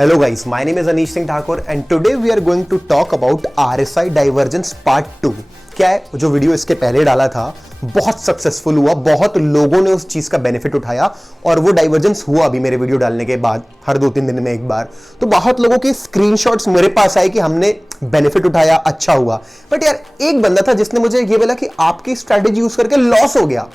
Hello guys, my name is Anish Singh Thakur and today we are going to talk about RSI Divergence Part 2। क्या है, जो video इसके पहले डाला था बहुत सक्सेसफुल हुआ, बहुत लोगों ने उस चीज का बेनिफिट उठाया और वो डाइवर्जेंस हुआ अभी मेरे वीडियो डालने के बाद हर 2-3 दिन में एक बार। तो बहुत लोगों के स्क्रीनशॉट्स मेरे पास आए कि हमने बेनिफिट उठाया, अच्छा हुआ। बट यार एक बंदा था जिसने मुझे ये बोला कि आपकी स्ट्रैटेजी यूज करके लॉस हो गया।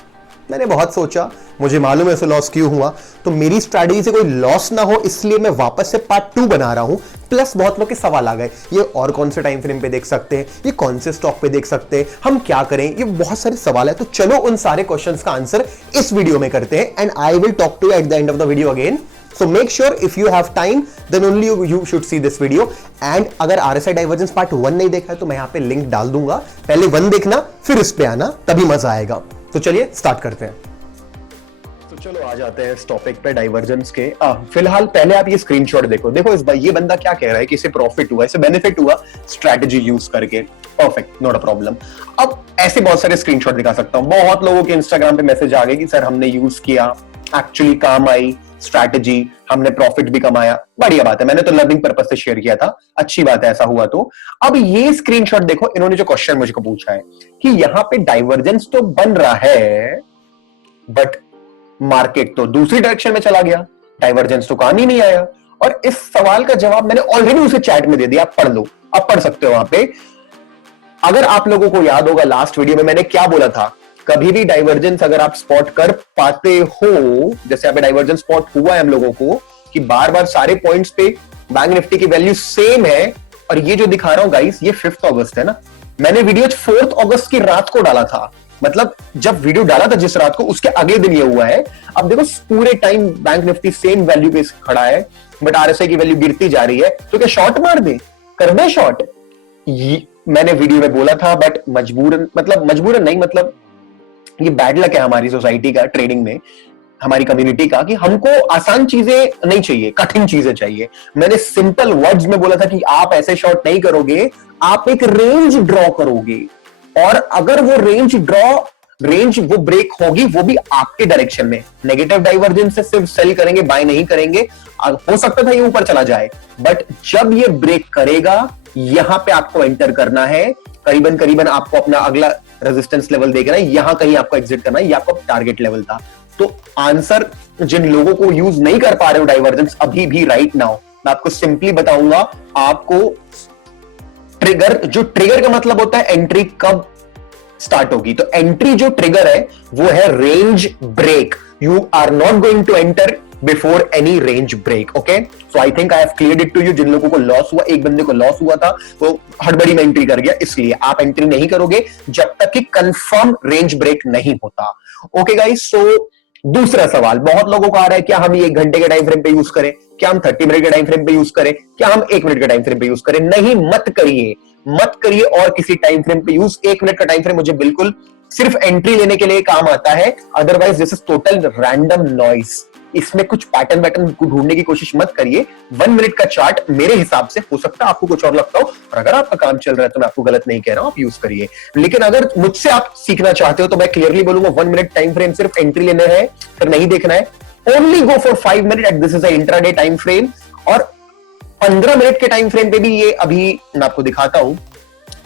मैंने बहुत सोचा, मुझे मालूम है उसे लॉस क्यों हुआ, तो मेरी स्ट्रैटेजी से कोई लॉस ना हो इसलिए मैं वापस से पार्ट 2 बना रहा हूं। प्लस बहुत लोग के सवाल आ गए, ये और कौन से टाइम फ्रेम पे देख सकते हैं, ये कौन से स्टॉक पे देख सकते हैं, हम क्या करें, ये बहुत सारे सवाल है। तो चलो उन सारे क्वेश्चंस का आंसर इस वीडियो में करते हैं and I will talk to you at the end of the video again. So make sure if you have time then only you should see this video। and अगर RSI Divergence Part 1 नहीं देखा है तो मैं यहाँ पे link डाल दूंगा, पहले 1 देखना फिर इस पे आना, तभी मजा आएगा। तो चलिए स्टार्ट करते हैं। तो चलो आ जाते हैं इस टॉपिक पे डाइवर्जेंस के। फिलहाल पहले आप ये स्क्रीनशॉट देखो इस ये बंदा क्या कह रहा है कि इसे प्रॉफिट हुआ, इसे बेनिफिट हुआ स्ट्रैटेजी यूज करके। Perfect, not a problem. अब ऐसे बहुत सारे स्क्रीनशॉट दिखा सकता हूं। बहुत लोगों के इंस्टाग्राम पे मैसेज आ गए कि सर हमने यूज किया, एक्चुअली काम आई स्ट्रैटेजी, हमने प्रॉफिट भी कमाया। बढ़िया बात है, मैंने तो लर्निंग पर्पस से शेयर किया था, अच्छी बात है ऐसा हुआ तो। अब ये स्क्रीनशॉट देखो, इन्होंने जो क्वेश्चन मुझको पूछा है कि यहां पे डाइवर्जेंस तो बन रहा है बट मार्केट तो दूसरी डायरेक्शन में चला गया, डाइवर्जेंस तो काम ही नहीं आया। और इस सवाल का जवाब मैंने ऑलरेडी उसे चैट में दे दिया, आप पढ़ लो, आप पढ़ सकते हो वहां पे। अगर आप लोगों को याद होगा लास्ट वीडियो में मैंने क्या बोला था, कभी भी डाइवर्जेंस अगर आप स्पॉट कर पाते हो, जैसे यहाँ पे डाइवर्जेंस स्पॉट हुआ है हम लोगों को कि बार बार सारे पॉइंट्स पे बैंक निफ्टी की वैल्यू सेम है। और ये जो दिखा रहा हूं गाइस, ये 5 अगस्त है ना, मैंने वीडियो 4 अगस्त की रात को डाला था। मतलब जब वीडियो डाला था जिस रात को, उसके अगले दिन ये हुआ है। अब देखो पूरे time bank Nifty same value पे खड़ा है बट आरएसआई की वैल्यू गिरती जा रही है। तो क्या शॉर्ट मार दे, कर दे शॉर्ट? मैंने वीडियो में बोला था बट मजबूरन नहीं, मतलब ये बैड लक है हमारी सोसाइटी का, ट्रेडिंग में हमारी कम्युनिटी का, कि हमको आसान चीजें नहीं चाहिए, कठिन चीजें चाहिए। मैंने सिंपल वर्ड्स में बोला था कि आप ऐसे शॉर्ट नहीं करोगे, आप एक रेंज ड्रॉ करोगे और अगर वो रेंज वो ब्रेक होगी, वो भी आपके डायरेक्शन में। नेगेटिव डाइवर्जेंस से सिर्फ सेल करेंगे, बाय नहीं करेंगे। हो सकता था ये ऊपर चला जाए बट जब ये ब्रेक करेगा यहां पे आपको एंटर करना है। करीबन आपको अपना अगला रेजिस्टेंस लेवल देखना है, यहां कहीं आपको एग्जिट करना है, ये आपका टारगेट लेवल था। तो आंसर जिन लोगों को यूज नहीं कर पा रहे हो डाइवर्जेंस अभी भी राइट नाउ, मैं आपको सिंपली बताऊंगा। आपको ट्रिगर का मतलब होता है एंट्री कब स्टार्ट होगी। तो एंट्री जो ट्रिगर है वो है range break. You are not going to enter before any range break. Okay, so I think I have cleared it to you. जिन लोगों को लॉस हुआ, एक बंदे को लॉस हुआ था, वो हड़बड़ी में एंट्री कर गया, इसलिए आप एंट्री नहीं करोगे जब तक कि कंफर्म रेंज ब्रेक नहीं होता। ओके गाइस, सो दूसरा सवाल बहुत लोगों का आ रहा है, क्या हम ये 1 घंटे के टाइम फ्रेम पे यूज करें, क्या हम 30 मिनट के टाइम फ्रेम पे यूज करें, क्या हम 1 मिनट के टाइम फ्रेम पे यूज करें? नहीं, मत करिए और किसी टाइम फ्रेम पे यूज। 1 मिनट का टाइम फ्रेम मुझे बिल्कुल सिर्फ एंट्री लेने के लिए काम आता है, otherwise this is total random noise. इसमें कुछ पैटर्न ढूंढने की कोशिश मत करिए। 1 मिनट का चार्ट मेरे हिसाब से, हो सकता है आपको कुछ और लगता हो, और अगर आपका काम चल रहा है तो मैं आपको गलत नहीं कह रहा हूं, आप यूज करिए। लेकिन अगर मुझसे आप सीखना चाहते हो तो मैं क्लियरली बोलूंगा 1 मिनट टाइम फ्रेम सिर्फ एंट्री लेना है, फिर नहीं देखना है। Only go for 5 minute at this is a intraday time frame. और 15 मिनट के टाइम फ्रेम पे भी ये अभी मैं आपको दिखाता हूं,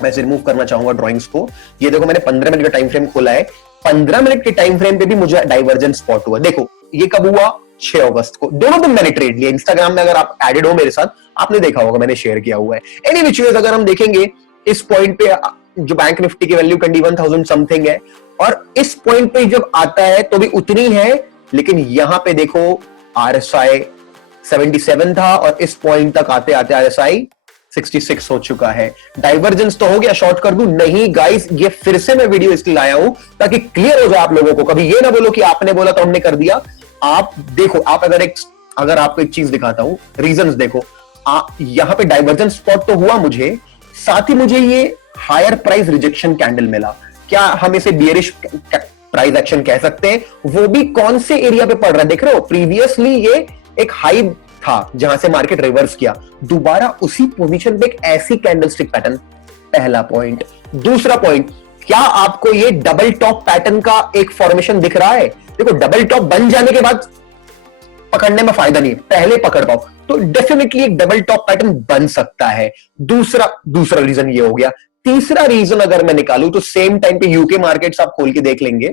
मैं इसे रिमूव करना चाहूंगा ड्रॉइंग्स को। ये देखो मैंने 15 मिनट का टाइम फ्रेम खोला है, 15 मिनट के टाइम फ्रेम पे भी मुझे डाइवर्जेंस स्पॉट हुआ। देखो ये कब हुआ, 6 अगस्त को। दोनों दिन मैंने ट्रेड लिया। इंस्टाग्राम में अगर आप एडेड हो मेरे साथ, आपने देखा होगा, मैंने शेयर किया हुआ है। एनी विच वेज अगर हम देखेंगे इस पॉइंट पे जो बैंक निफ्टी की वैल्यू 21,000 समथिंग है और इस पॉइंट पे जब आता है तो भी उतनी है, लेकिन यहां पे देखो आरएसआई 77 था और इस पॉइंट तक आते आते आरएसआई 66 हो चुका है। डाइवर्जेंस तो हो गया, शॉर्ट कर दूं? नहीं गाइस, ये फिर से मैं वीडियो इसलिए लाया हूं ताकि क्लियर हो जाए आप लोगों को। कभी ये ना बोलो कि आपने बोला तो हमने कर दिया। आप देखो, आप अगर आपको एक चीज दिखाता हूं, रीजंस देखो। यहां पे डाइवर्जेंस स्पॉट तो हुआ मुझे, साथ ही मुझे ये हायर प्राइस रिजेक्शन कैंडल मिला। क्या हम इसे बियरिश प्राइस एक्शन कह सकते हैं? वो भी कौन से एरिया पे पड़ रहा है देख रहे हो? प्रीवियसली ये एक हाई था जहां से मार्केट रिवर्स किया, दोबारा उसी पोजीशन पे एक ऐसी कैंडलस्टिक पैटर्न। पहला पॉइंट। दूसरा पॉइंट, क्या आपको ये डबल टॉप पैटर्न का एक फॉर्मेशन दिख रहा है? देखो डबल टॉप बन जाने के बाद पकड़ने में फायदा नहीं है, पहले पकड़ पाओ। तो डेफिनेटली एक डबल टॉप पैटर्न बन सकता है। दूसरा रीजन ये हो गया। तीसरा रीजन अगर मैं निकालूं तो सेम टाइम पे यूके मार्केट्स आप खोल के देख लेंगे,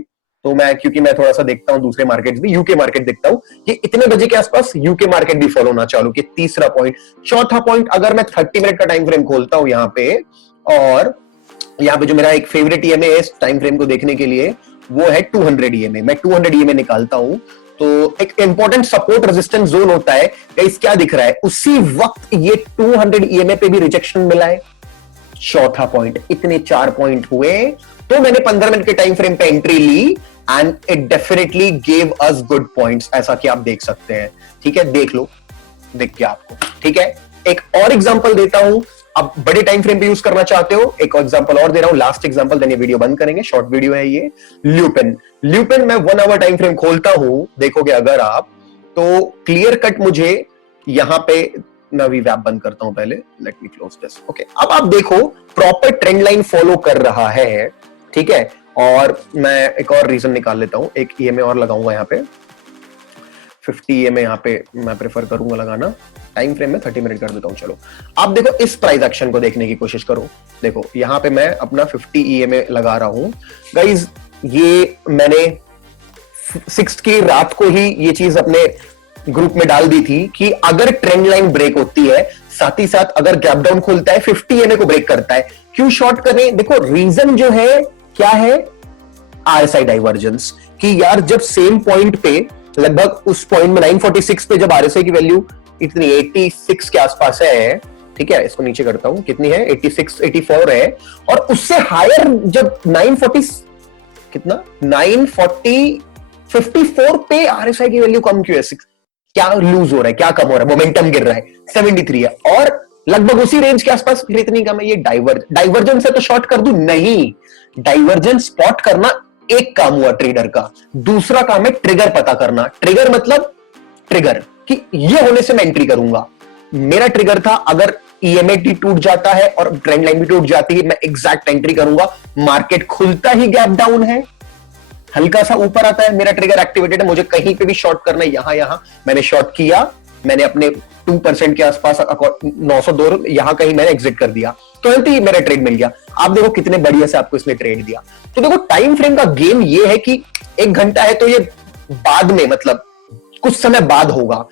तो क्योंकि मैं थोड़ा सा देखता हूं दूसरे मार्केट्स भी, यूके मार्केट देखता हूं कि इतने बजे के आसपास यूके मार्केट भी फॉलो होना चालू कि तीसरा पॉइंट। चौथा पॉइंट, अगर मैं 30 मिनट का टाइम फ्रेम खोलता हूं यहां पे, और यहां पे जो मेरा एक फेवरेट ईएमए है इस टाइम फ्रेम को देखने के लिए वो है 200 ईएमए। मैं 200 ईएमए निकालता हूं तो एक इंपॉर्टेंट सपोर्ट रेजिस्टेंस जोन होता है। गाइस क्या दिख रहा है, उसी वक्त ये 200 ईएमए पे भी रिजेक्शन मिला है। चौथा पॉइंट, इतने 4 पॉइंट हुए तो मैंने 15 मिनट के टाइम फ्रेम पे एंट्री ली and it definitely gave us good points, ऐसा कि आप देख सकते हैं। ठीक है, देख लो, दिख गया आपको। ठीक है, एक और एग्जांपल देता हूं। अब बड़े टाइम फ्रेम पे यूज करना चाहते हो, एक एग्जांपल और दे रहा हूं, लास्ट एग्जांपल, देन ये वीडियो बंद करेंगे, शॉर्ट वीडियो है ये। ल्यूपिन मैं 1 आवर टाइम फ्रेम खोलता हूं, देखोगे अगर आप, तो क्लियर कट मुझे यहां पे, मैं अभी वैप बंद करता हूं पहले, let me close this. Okay, अब आप देखो प्रॉपर ट्रेंड लाइन फॉलो कर रहा है। ठीक है, और मैं एक और रीजन निकाल लेता हूं, एक ईएमए और लगाऊंगा यहां पे, 50 ईएमए यहां पे मैं प्रेफर करूंगा लगाना। टाइम फ्रेम में 30 मिनट कर देता हूं। चलो आप देखो इस प्राइस एक्शन को देखने की कोशिश करो। देखो यहां पे मैं अपना 50 ईएमए लगा रहा हूं। गाइज ये मैंने 6 की रात को ही ये चीज अपने ग्रुप में डाल दी थी कि अगर ट्रेंड लाइन ब्रेक होती है, साथ ही साथ अगर गैप डाउन खुलता है, 50 ईएमए को ब्रेक करता है, क्यों शॉर्ट करें? देखो रीजन जो है क्या है, आरएसआई डाइवर्जेंस। कि यार जब सेम पॉइंट पे, लगभग उस पॉइंट में 946 पे जब आरएसआई की वैल्यू इतनी 86 के आसपास है, ठीक है, इसको नीचे करता हूं, कितनी है 86 84 है, और उससे हायर जब 940 कितना 940 54 पे आरएसआई की वैल्यू कम क्यों है? क्या लूज हो रहा है, क्या कम हो रहा है? मोमेंटम गिर रहा है, 73 है, और लगभग उसी रेंज के आसपास फिर इतनी कम है। ये डाइवर्जेंस है तो शॉर्ट कर दूं? नहीं, डाइवर्जेंस स्पॉट करना एक काम हुआ ट्रेडर का, दूसरा काम है ट्रिगर पता करना। ट्रिगर मतलब ट्रिगर कि ये होने से मैं एंट्री करूंगा। मेरा ट्रिगर था अगर ईएमए टूट जाता है और ट्रेंड लाइन भी टूट जाती है, मैं एग्जैक्ट एंट्री करूंगा। मार्केट खुलता ही गैप डाउन है, हल्का सा ऊपर आता है, मेरा ट्रिगर एक्टिवेटेड है, मुझे कहीं पे भी शॉर्ट करना है, यहां मैंने शॉर्ट किया, मैंने अपने 2% के आसपास 902 यहां कहीं मैंने एग्जिट कर दिया, तुरंत ही मेरा ट्रेड मिल गया। आप देखो कितने बढ़िया से आपको इसने ट्रेड दिया। तो देखो टाइम फ्रेम का गेम ये है कि 1 घंटा है तो ये बाद में, मतलब कुछ समय बाद होगा।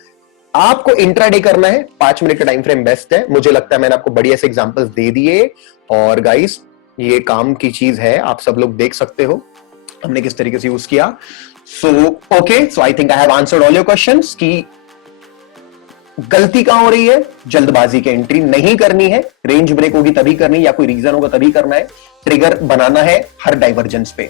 आपको इंट्राडे करना है, 5 मिनट का टाइम फ्रेम बेस्ट है। मुझे लगता है मैंने आपको बढ़िया से एग्जांपल्स दे दिए, और गाइस ये काम की चीज है, आप सब लोग देख सकते हो हमने किस तरीके से यूज किया। So okay, so I think I have answered all your questions कि गलती कहां हो रही है, जल्दबाजी के एंट्री नहीं करनी है, रेंज ब्रेक होगी तभी करनी, या कोई रीजन होगा तभी करना है, ट्रिगर बनाना है हर डाइवर्जेंस पे।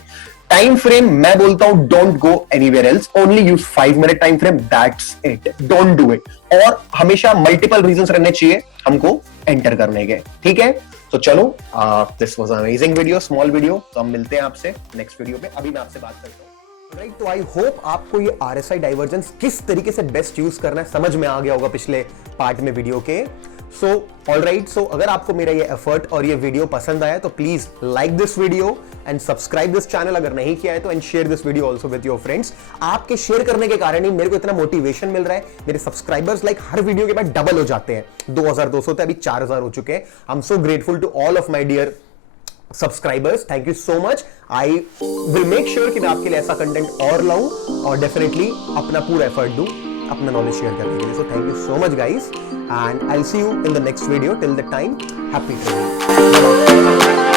टाइम फ्रेम मैं बोलता हूं don't go anywhere else, only use 5 minute time frame, that's it, don't do it. और हमेशा मल्टीपल रीजंस रहने चाहिए हमको एंटर करने के। ठीक है, तो चलो, this was amazing video, small video. तो हम मिलते हैं आपसे नेक्स्ट वीडियो पे। अभी मैं आपसे बात करता हूं। राइट, तो आई होप आपको ये आरएसआई डाइवर्जेंस किस तरीके से बेस्ट यूज करना है समझ में आ गया होगा पिछले पार्ट में वीडियो के। सो ऑलराइट, सो अगर आपको मेरा ये एफर्ट और ये वीडियो पसंद आया तो please like this video and subscribe this channel अगर नहीं किया है तो, and share this video also with your friends. आपके शेयर करने के कारण ही मेरे को इतना मोटिवेशन मिल रहा है। मेरे सब्सक्राइबर्स लाइक हर वीडियो के बाद डबल हो जाते हैं, 2200 थे, अभी 4000 हो चुके हैं। I am so grateful to all of my dear subscribers, thank you so much. I will make sure कि मैं आपके लिए ऐसा कंटेंट और लाऊं और डेफिनेटली अपना पूरा एफर्ट दूं अपना नॉलेज शेयर करने के लिए। So thank you so much guys, and I will see you in the next video. Till the time, happy trading.